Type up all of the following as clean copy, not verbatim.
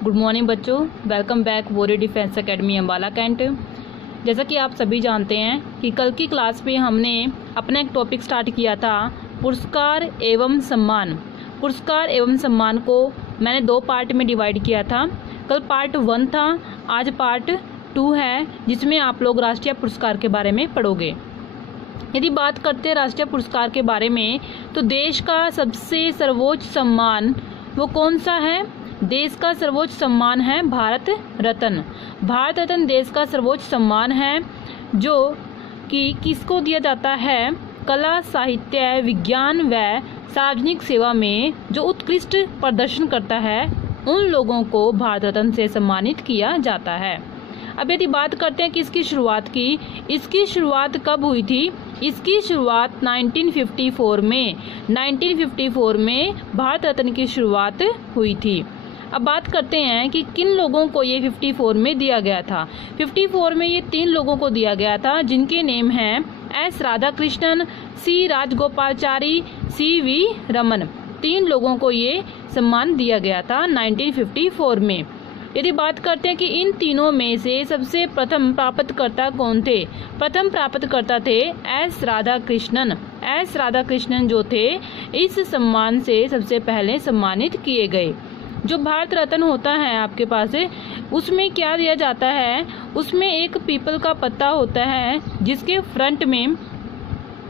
Good morning बच्चों, welcome back Warrior Defence Academy Ambala Cantt. जैसा कि आप सभी जानते हैं कि कल की क्लास में हमने अपना एक टॉपिक स्टार्ट किया था पुरस्कार एवं सम्मान। पुरस्कार एवं सम्मान को मैंने 2 पार्ट में डिवाइड किया था। कल पार्ट 1 था, आज पार्ट 2 है जिसमें आप लोग राष्ट्रीय पुरस्कार के बारे में पढ़ोगे। यदि बात करते हैं राष्ट्रीय पुरस्कार के बारे में तो देश का सबसे सर्वोच्च सम्मान वो कौन सा है? देश का सर्वोच्च सम्मान है भारत रत्न। भारत रत्न देश का सर्वोच्च सम्मान है जो कि किसको दिया जाता है? कला, साहित्य, विज्ञान व सार्वजनिक सेवा में जो उत्कृष्ट प्रदर्शन करता है उन लोगों को भारत रत्न से सम्मानित किया जाता है। अब यदि बात करते हैं कि इसकी शुरुआत की, इसकी शुरुआत कब हुई थी? इसकी शुरुआत 1954 में भारत रत्न की शुरुआत हुई थी। अब बात करते हैं कि किन लोगों को ये 54 में दिया गया था। 54 में ये 3 लोगों को दिया गया था जिनके नेम हैं S Radhakrishnan, C Rajagopalachari, C V Raman. 3 लोगों को ये सम्मान दिया गया था 1954 में। यदि बात करते हैं कि इन तीनों में से सबसे प्रथम प्राप्तकर्ता कौन थे? प्रथम प्राप्तकर्ता थे एस राधाकृष्णन। एस राधाकृष्णन जो थे इस सम्मान से सबसे पहले सम्मानित किए गए। जो भारत रत्न होता है आपके पास, उसमें क्या दिया जाता है? उसमें एक पीपल का पत्ता होता है जिसके फ्रंट में,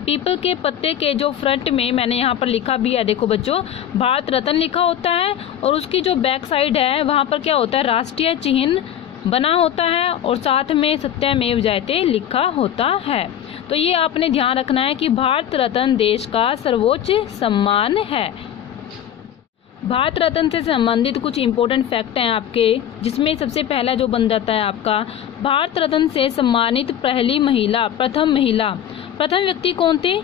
पीपल के पत्ते के जो फ्रंट में, मैंने यहाँ पर लिखा भी है, देखो बच्चों, भारत रत्न लिखा होता है और उसकी जो बैक साइड है वहाँ पर क्या होता है? राष्ट्रीय चिन्ह बना होता है और साथ में सत्यमेव जयते लिखा होता है। तो ये आपने ध्यान रखना है कि भारत रत्न देश का सर्वोच्च सम्मान है। भारत रत्न से संबंधित कुछ इम्पोर्टेंट फैक्ट हैं आपके, जिसमें सबसे पहला जो बन जाता है आपका, भारत रत्न से सम्मानित पहली महिला, प्रथम व्यक्ति कौन थे?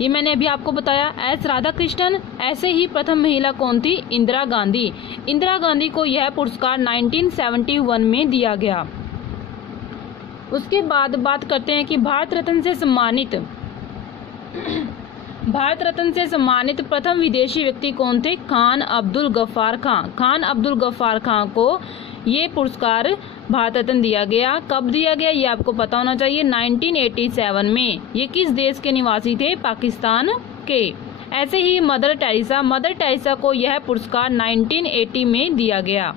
ये मैंने अभी आपको बताया, एस राधाकृष्णन। ऐसे ही प्रथम महिला कौन थी? इंदिरा गांधी। इंदिरा गांधी को यह पुरस्कार 1971 में दिया गया। उसके बाद बात करते हैं कि भारत रत्न से सम्मानित प्रथम विदेशी व्यक्ति कौन थे? खान अब्दुल गफ्फार खां। खान अब्दुल गफ्फार खां को ये पुरस्कार भारत रत्न दिया गया। कब दिया गया ये आपको पता होना चाहिए, 1987 में। ये किस देश के निवासी थे? पाकिस्तान के। ऐसे ही मदर टेरेसा को यह पुरस्कार 1980 में दिया गया।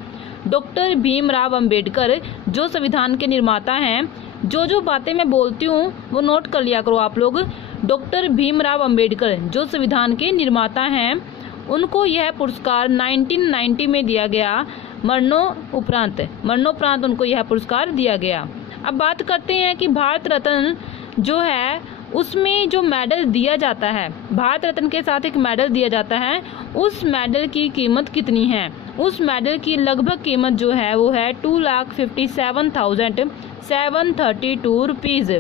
डॉक्टर भीमराव अंबेडकर जो संविधान के निर्माता हैं, जो बातें मैं बोलती हूँ वो नोट कर लिया करो आप लोग। डॉक्टर भीमराव अंबेडकर जो संविधान के निर्माता हैं, उनको यह पुरस्कार 1990 में दिया गया। मरणोपरांत उनको यह पुरस्कार दिया गया। अब बात करते हैं कि भारत रत्न जो है उसमें जो मेडल दिया जाता है, भारत रत्न के साथ एक मेडल दिया जाता है, उस मेडल की कीमत कितनी है? उस मेडल की लगभग कीमत जो है वो है 2,57,732 रुपीज़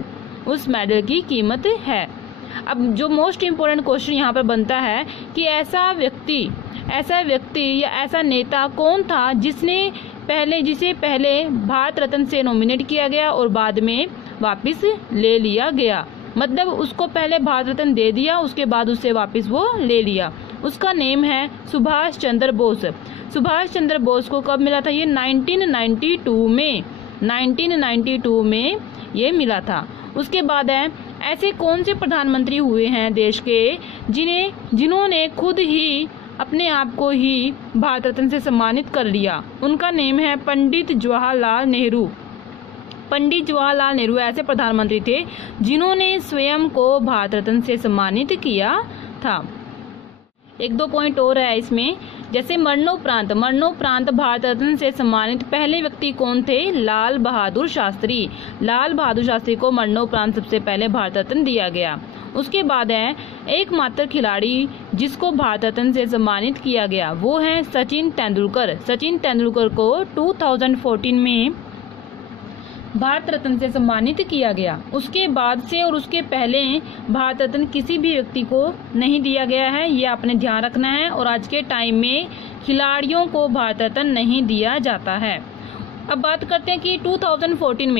उस मेडल की कीमत है। अब जो मोस्ट इम्पोर्टेंट क्वेश्चन यहाँ पर बनता है कि ऐसा व्यक्ति या ऐसा नेता कौन था जिसे पहले भारत रत्न से नॉमिनेट किया गया और बाद में वापस ले लिया गया। मतलब उसको पहले भारत रत्न दे दिया, उसके बाद उससे वापस वो ले लिया। उसका नेम है सुभाष चंद्र बोस। सुभाष चंद्र बोस को कब मिला था? ये 1992 में ये मिला था। उसके बाद है ऐसे कौन से प्रधानमंत्री हुए हैं देश के जिन्होंने खुद ही अपने आप को ही भारत रत्न से सम्मानित कर लिया? उनका नेम है पंडित जवाहरलाल नेहरू। पंडित जवाहरलाल नेहरू ऐसे प्रधानमंत्री थे जिन्होंने स्वयं को भारत रत्न से सम्मानित किया था। 1-2 पॉइंट और है इसमें, जैसे मरणोपरांत भारत रत्न से सम्मानित पहले व्यक्ति कौन थे? लाल बहादुर शास्त्री। लाल बहादुर शास्त्री को मरणोपरांत सबसे पहले भारत रत्न दिया गया। उसके बाद है एकमात्र खिलाड़ी जिसको भारत रत्न से सम्मानित किया गया, वो है सचिन तेंदुलकर। सचिन तेंदुलकर को 2014 में भारत रत्न से सम्मानित किया गया। उसके बाद से और उसके पहले भारत रत्न किसी भी व्यक्ति को नहीं दिया गया है, ये आपने ध्यान रखना है। और आज के टाइम में खिलाड़ियों को भारत रत्न नहीं दिया जाता है। अब बात करते हैं कि 2014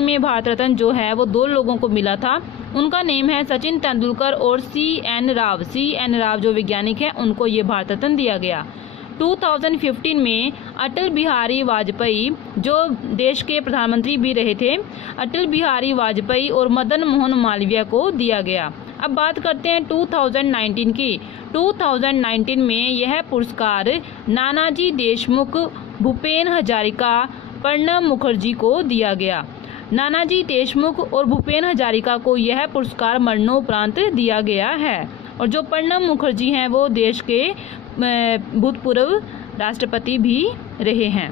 में भारत रत्न जो है वो 2 लोगों को मिला था। उनका नेम है सचिन तेंदुलकर और सी एन राव जो वैज्ञानिक है, उनको ये भारत रत्न दिया गया। 2015 में अटल बिहारी वाजपेयी, जो देश के प्रधानमंत्री भी रहे थे, अटल बिहारी वाजपेयी और मदन मोहन मालवीय को दिया गया। अब बात करते हैं 2019 की। 2019 में यह पुरस्कार नानाजी देशमुख, भूपेन हजारिका, प्रणब मुखर्जी को दिया गया। नानाजी देशमुख और भूपेन हजारिका को यह पुरस्कार मरणोपरांत दिया गया है, और जो प्रणब मुखर्जी हैं वो देश के भूतपूर्व राष्ट्रपति भी रहे हैं।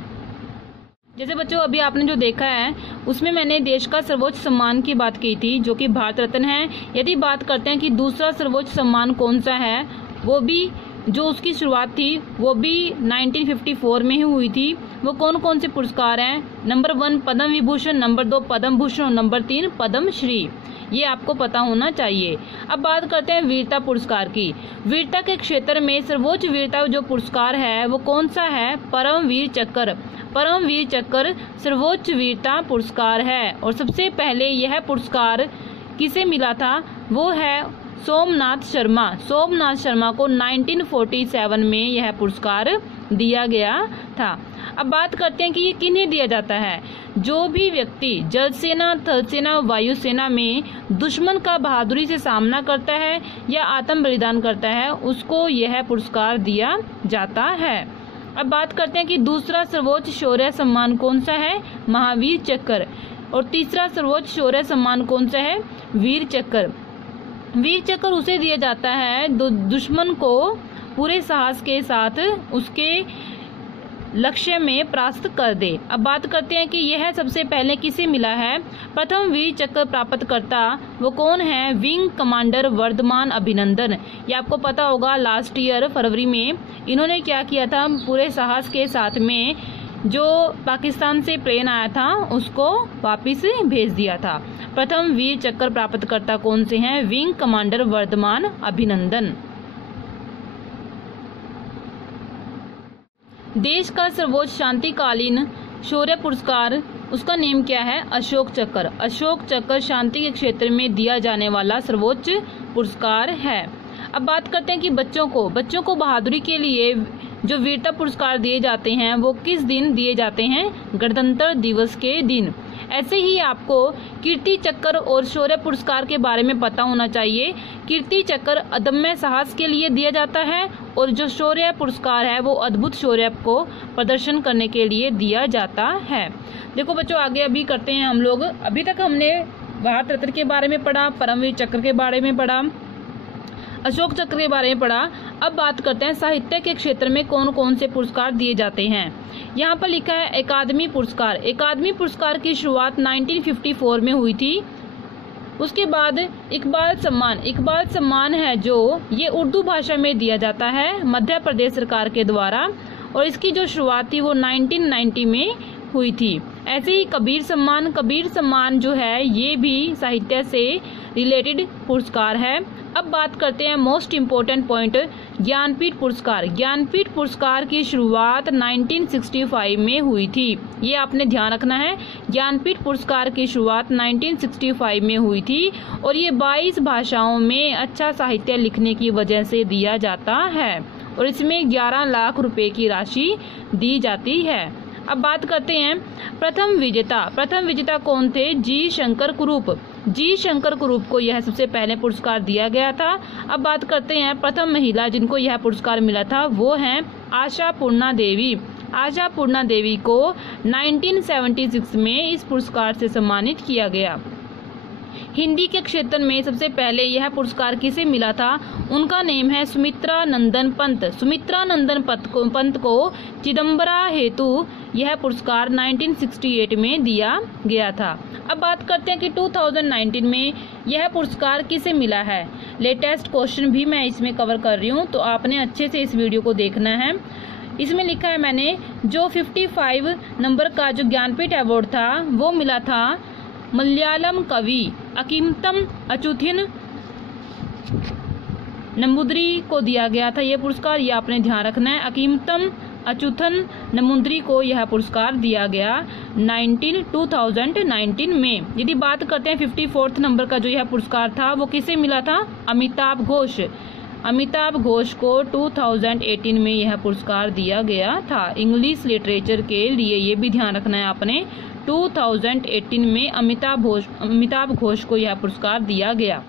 जैसे बच्चों अभी आपने जो देखा है उसमें मैंने देश का सर्वोच्च सम्मान की बात की थी, जो कि भारत रत्न है। यदि बात करते हैं कि दूसरा सर्वोच्च सम्मान कौन सा है, वो भी जो उसकी शुरुआत थी वो भी 1954 में ही हुई थी। वो कौन कौन से पुरस्कार हैं? नंबर 1 पद्म विभूषण, नंबर 2 पद्म भूषण और नंबर 3 पद्म श्री। ये आपको पता होना चाहिए। अब बात करते हैं वीरता पुरस्कार की। वीरता के क्षेत्र में सर्वोच्च वीरता जो पुरस्कार है वो कौन सा है? परमवीर चक्र। परमवीर चक्र सर्वोच्च वीरता पुरस्कार है, और सबसे पहले यह पुरस्कार किसे मिला था? वो है सोमनाथ शर्मा। सोमनाथ शर्मा को 1947 में यह पुरस्कार दिया गया था। अब बात करते हैं कि ये किन्हें दिया जाता है। जो भी व्यक्ति जल सेना, थल सेना, वायुसेना में दुश्मन का बहादुरी से सामना करता है या आत्म बलिदान करता है, उसको यह पुरस्कार दिया जाता है। अब बात करते हैं कि दूसरा सर्वोच्च शौर्य सम्मान कौन सा है? महावीर चक्र। और तीसरा सर्वोच्च शौर्य सम्मान कौन सा है? वीर चक्र। वीर चक्र उसे दिया जाता है दुश्मन को पूरे साहस के साथ उसके लक्ष्य में परास्त कर दे। अब बात करते हैं कि यह सबसे पहले किसे मिला है? प्रथम वीर चक्र प्राप्तकर्ता वो कौन है? विंग कमांडर वर्धमान अभिनंदन। ये आपको पता होगा लास्ट ईयर फरवरी में इन्होंने क्या किया था? पूरे साहस के साथ में जो पाकिस्तान से प्लेन आया था उसको वापस भेज दिया था। प्रथम वीर चक्र प्राप्तकर्ता कौन से हैं? विंग कमांडर वर्धमान अभिनंदन। देश का सर्वोच्च शांतिकालीन शौर्य पुरस्कार उसका नेम क्या है? अशोक चक्र। अशोक चक्र शांति के क्षेत्र में दिया जाने वाला सर्वोच्च पुरस्कार है। अब बात करते हैं कि बच्चों को बहादुरी के लिए जो वीरता पुरस्कार दिए जाते हैं वो किस दिन दिए जाते हैं? गणतंत्र दिवस के दिन। ऐसे ही आपको कीर्ति चक्र और शौर्य पुरस्कार के बारे में पता होना चाहिए। कीर्ति चक्र अदम्य साहस के लिए दिया जाता है, और जो शौर्य पुरस्कार है वो अद्भुत शौर्य को प्रदर्शन करने के लिए दिया जाता है। देखो बच्चों आगे अभी करते हैं हम लोग। अभी तक हमने भारत रत्न के बारे में पढ़ा, परमवीर चक्र के बारे में पढ़ा, अशोक चक्र के बारे में पढ़ा। अब बात करते हैं साहित्य के क्षेत्र में कौन कौन से पुरस्कार दिए जाते हैं। यहाँ पर लिखा है अकादमी पुरस्कार। अकादमी पुरस्कार की शुरुआत 1954 में हुई थी। उसके बाद इकबाल सम्मान। इकबाल सम्मान है जो ये उर्दू भाषा में दिया जाता है मध्य प्रदेश सरकार के द्वारा, और इसकी जो शुरुआत थी वो 1990 में हुई थी। ऐसे ही कबीर सम्मान। कबीर सम्मान जो है ये भी साहित्य से रिलेटेड पुरस्कार है। अब बात करते हैं मोस्ट इम्पोर्टेंट पॉइंट, ज्ञानपीठ पुरस्कार। ज्ञानपीठ पुरस्कार की शुरुआत 1965 में हुई थी। ये आपने ध्यान रखना है। ज्ञानपीठ पुरस्कार की शुरुआत 1965 में हुई थी, और ये 22 भाषाओं में अच्छा साहित्य लिखने की वजह से दिया जाता है, और इसमें 11 लाख रुपए की राशि दी जाती है। अब बात करते हैं प्रथम विजेता। प्रथम विजेता कौन थे? जी शंकर कुरूप। जी शंकर कुरूप को यह सबसे पहले पुरस्कार दिया गया था। अब बात करते हैं प्रथम महिला जिनको यह पुरस्कार मिला था, वो हैं आशा पूर्णा देवी। आशा पूर्णा देवी को 1976 में इस पुरस्कार से सम्मानित किया गया। हिंदी के क्षेत्र में सबसे पहले यह पुरस्कार किसे मिला था? उनका नेम है सुमित्रा नंदन पंत। सुमित्रा नंदन पंत को चिदम्बरा हेतु यह पुरस्कार 1968 में दिया गया था। अब बात करते हैं कि 2019 में यह पुरस्कार किसे मिला है। लेटेस्ट क्वेश्चन भी मैं इसमें कवर कर रही हूँ, तो आपने अच्छे से इस वीडियो को देखना है। इसमें लिखा है मैंने जो 55 नंबर का जो ज्ञानपीठ अवार्ड था वो मिला था मलयालम कवि अकीमतम अचुथिन नंबूदरी को दिया गया था ये पुरस्कार। ये आपने ध्यान रखना है। अकीमतम अचुथन नंबूदरी को यह पुरस्कार दिया गया 2019 में। यदि बात करते हैं 54th नंबर का जो यह पुरस्कार था वो किसे मिला था? अमिताभ घोष। अमिताभ घोष को 2018 में यह पुरस्कार दिया गया था। इंग्लिश लिटरेचर के लिए ये भी ध्यान रखना है आपने, 2018 में अमिताभ घोष को यह पुरस्कार दिया गया।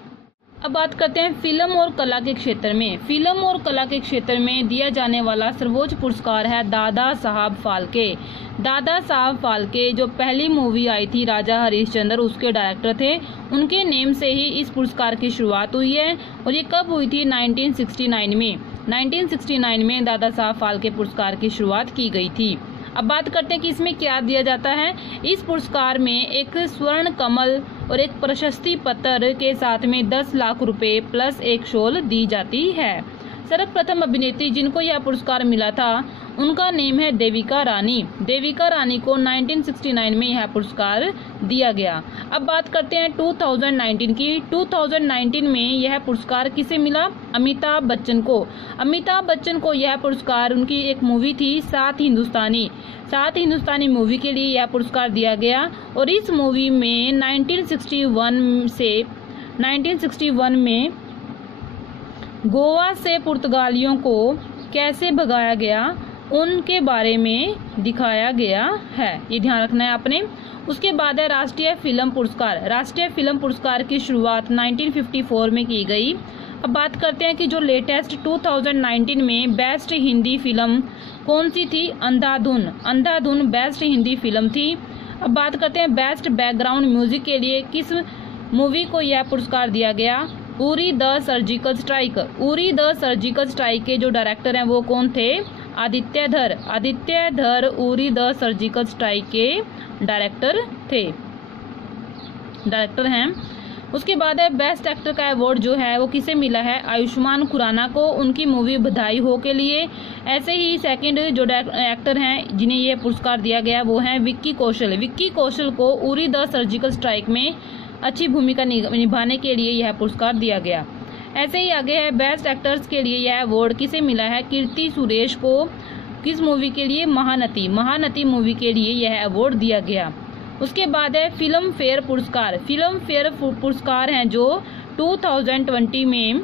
अब बात करते हैं फिल्म और कला के क्षेत्र में। फिल्म और कला के क्षेत्र में दिया जाने वाला सर्वोच्च पुरस्कार है दादा साहब फाल्के। दादा साहब फाल्के जो पहली मूवी आई थी राजा हरिश्चंद्र, उसके डायरेक्टर थे। उनके नेम से ही इस पुरस्कार की शुरुआत हुई है और ये कब हुई थी? 1969 में। 1969 में दादा साहब फाल्के पुरस्कार की शुरुआत की गई थी। अब बात करते हैं कि इसमें क्या दिया जाता है। इस पुरस्कार में एक स्वर्ण कमल और एक प्रशस्ति पत्र के साथ में 10 लाख रुपए प्लस एक शॉल दी जाती है। सर्वप्रथम अभिनेत्री जिनको यह पुरस्कार मिला था उनका नेम है देविका रानी। देविका रानी को 1969 में यह पुरस्कार दिया गया। अब बात करते हैं 2019 की। 2019 में यह पुरस्कार किसे मिला? अमिताभ बच्चन को। अमिताभ बच्चन को यह पुरस्कार उनकी एक मूवी थी सात हिंदुस्तानी मूवी के लिए यह पुरस्कार दिया गया। और इस मूवी में 1961 में गोवा से पुर्तगालियों को कैसे भगाया गया उनके बारे में दिखाया गया है, ये ध्यान रखना है आपने। उसके बाद है राष्ट्रीय फिल्म पुरस्कार। राष्ट्रीय फिल्म पुरस्कार की शुरुआत 1954 में की गई। अब बात करते हैं कि जो लेटेस्ट 2019 में बेस्ट हिंदी फिल्म कौन सी थी? अंधाधुन। अंधाधुन बेस्ट हिंदी फिल्म थी। अब बात करते हैं बेस्ट बैकग्राउंड म्यूजिक के लिए किस मूवी को यह पुरस्कार दिया गया? Uri the surgical strike. Uri the surgical strike के जो डायरेक्टर हैं वो कौन थे? आदित्य धर उरी द सर्जिकल स्ट्राइक के डायरेक्टर हैं। उसके बाद है बेस्ट एक्टर का अवार्ड जो है वो किसे मिला है? आयुष्मान खुराना को, उनकी मूवी बधाई हो के लिए। ऐसे ही सेकंड जो एक्टर हैं जिन्हें यह पुरस्कार दिया गया वो हैं विक्की कौशल। विक्की कौशल को उरी द सर्जिकल स्ट्राइक में अच्छी भूमिका निभाने के लिए यह पुरस्कार दिया गया। ऐसे ही आगे है बेस्ट एक्टर्स के लिए यह अवार्ड किसे मिला है? कीर्ति सुरेश को। किस मूवी के लिए? महानती मूवी के लिए यह अवार्ड दिया गया। उसके बाद है फिल्म फेयर पुरस्कार। फिल्म फेयर पुरस्कार हैं जो 2020 में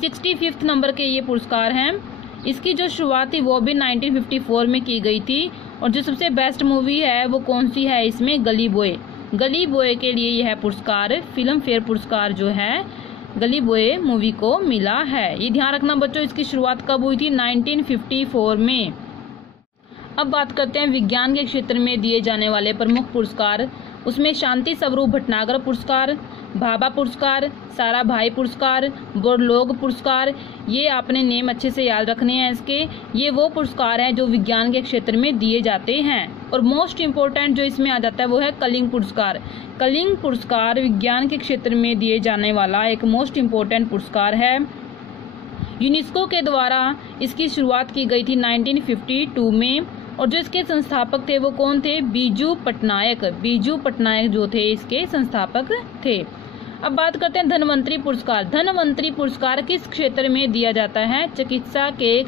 65th नंबर के ये पुरस्कार हैं। इसकी जो शुरुआत थी वो भी 1954 में की गई थी। और जो सबसे बेस्ट मूवी है वो कौन सी है इसमें? गली बॉय के लिए यह पुरस्कार फिल्म फेयर पुरस्कार जो है गली बॉय मूवी को मिला है। ये ध्यान रखना बच्चों, इसकी शुरुआत कब हुई थी? 1954 में। अब बात करते हैं विज्ञान के क्षेत्र में दिए जाने वाले प्रमुख पुरस्कार। उसमें शांति स्वरूप भटनागर पुरस्कार, भाभा पुरस्कार, साराभाई पुरस्कार, बोरलोग पुरस्कार, ये आपने नेम अच्छे से याद रखने हैं इसके। ये वो पुरस्कार हैं जो विज्ञान के क्षेत्र में दिए जाते हैं। और मोस्ट इम्पोर्टेंट जो इसमें आ जाता है वो है कलिंग पुरस्कार। कलिंग पुरस्कार विज्ञान के क्षेत्र में दिए जाने वाला एक मोस्ट इम्पोर्टेंट पुरस्कार है। यूनेस्को के द्वारा इसकी शुरुआत की गई थी 1952 में। और जो इसके संस्थापक थे वो कौन थे? बीजू पटनायक जो थे इसके संस्थापक थे। अब बात करते हैं धन्वंतरी पुरस्कार। धन्वंतरी पुरस्कार किस क्षेत्र में दिया जाता है? चिकित्सा के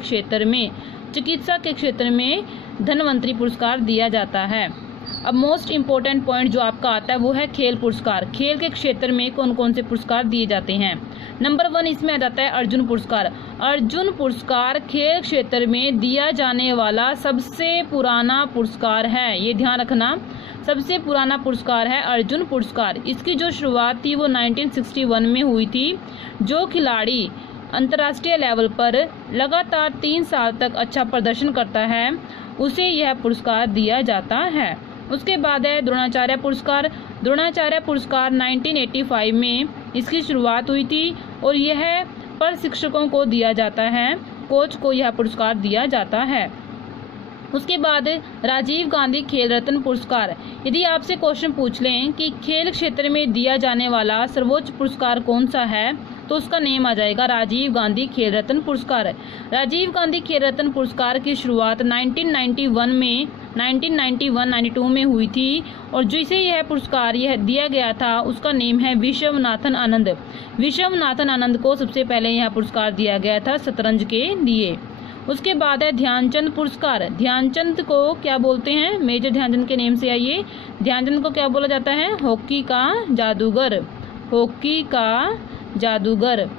क्षेत्र में धन्वंतरी पुरस्कार दिया जाता है। अब मोस्ट इम्पोर्टेंट पॉइंट जो आपका आता है वो है खेल पुरस्कार। खेल के क्षेत्र में कौन कौन से पुरस्कार दिए जाते हैं? नंबर 1 इसमें आ जाता है अर्जुन पुरस्कार। अर्जुन पुरस्कार खेल क्षेत्र में दिया जाने वाला सबसे पुराना पुरस्कार है, ये ध्यान रखना, सबसे पुराना पुरस्कार है अर्जुन पुरस्कार। इसकी जो शुरुआत थी वो 1961 में हुई थी। जो खिलाड़ी अंतर्राष्ट्रीय लेवल पर लगातार 3 साल तक अच्छा प्रदर्शन करता है उसे यह पुरस्कार दिया जाता है। उसके बाद है द्रोणाचार्य पुरस्कार। द्रोणाचार्य पुरस्कार 1985 में इसकी शुरुआत हुई थी और यह प्रशिक्षकों को दिया जाता है, कोच को यह पुरस्कार दिया जाता है। उसके बाद राजीव गांधी खेल रत्न पुरस्कार। यदि आपसे क्वेश्चन पूछ लें कि खेल क्षेत्र में दिया जाने वाला सर्वोच्च पुरस्कार कौन सा है तो उसका नेम आ जाएगा राजीव गांधी खेल रत्न पुरस्कार। राजीव गांधी खेल रत्न पुरस्कार की शुरुआत 1991-92 में हुई थी और जिसे यह पुरस्कार दिया गया था उसका नेम है विश्वनाथन आनंद। विश्वनाथन आनंद को सबसे पहले यह पुरस्कार दिया गया था शतरंज के लिए। उसके बाद है ध्यानचंद पुरस्कार। ध्यानचंद को क्या बोलते हैं? मेजर ध्यानचंद के नेम से आइए। ध्यानचंद को क्या बोला जाता है? हॉकी का जादूगर।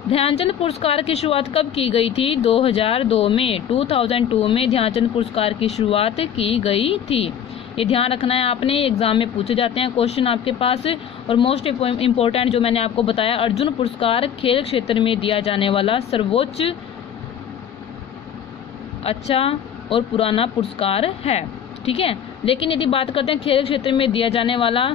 ध्यानचंद पुरस्कार की शुरुआत कब की गई थी? 2002 में। 2002 में ध्यानचंद पुरस्कार की शुरुआत की गई थी। ये ध्यान रखना है आपने, एग्जाम में पूछे जाते हैं क्वेश्चन आपके पास। और मोस्ट इम्पोर्टेंट जो मैंने आपको बताया, अर्जुन पुरस्कार खेल क्षेत्र में दिया जाने वाला सर्वोच्च अच्छा और पुराना पुरस्कार है। ठीक है, लेकिन यदि बात करते हैं खेल क्षेत्र में दिया जाने वाला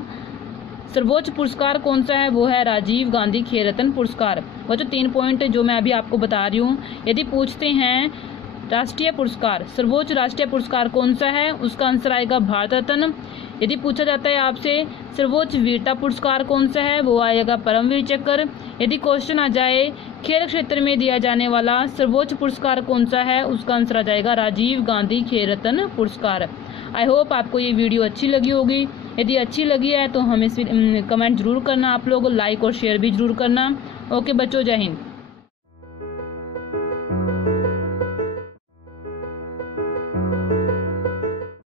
सर्वोच्च पुरस्कार कौन सा है, वो है राजीव गांधी खेल रत्न पुरस्कार। वो जो 3 पॉइंट जो मैं अभी आपको बता रही हूँ, यदि पूछते हैं राष्ट्रीय पुरस्कार, सर्वोच्च राष्ट्रीय पुरस्कार कौन सा है, उसका आंसर आएगा भारत रत्न। यदि पूछा जाता है आपसे सर्वोच्च वीरता पुरस्कार कौन सा है, वो आएगा परमवीर चक्र। यदि क्वेश्चन आ जाए खेल क्षेत्र में दिया जाने वाला सर्वोच्च पुरस्कार कौन सा है, उसका आंसर आ जाएगा राजीव गांधी खेल रत्न पुरस्कार। आई होप आपको ये वीडियो अच्छी लगी होगी। यदि अच्छी लगी है तो हमें कमेंट जरूर करना, आप लोग लाइक और शेयर भी जरूर करना। ओके बच्चों, जय हिंद।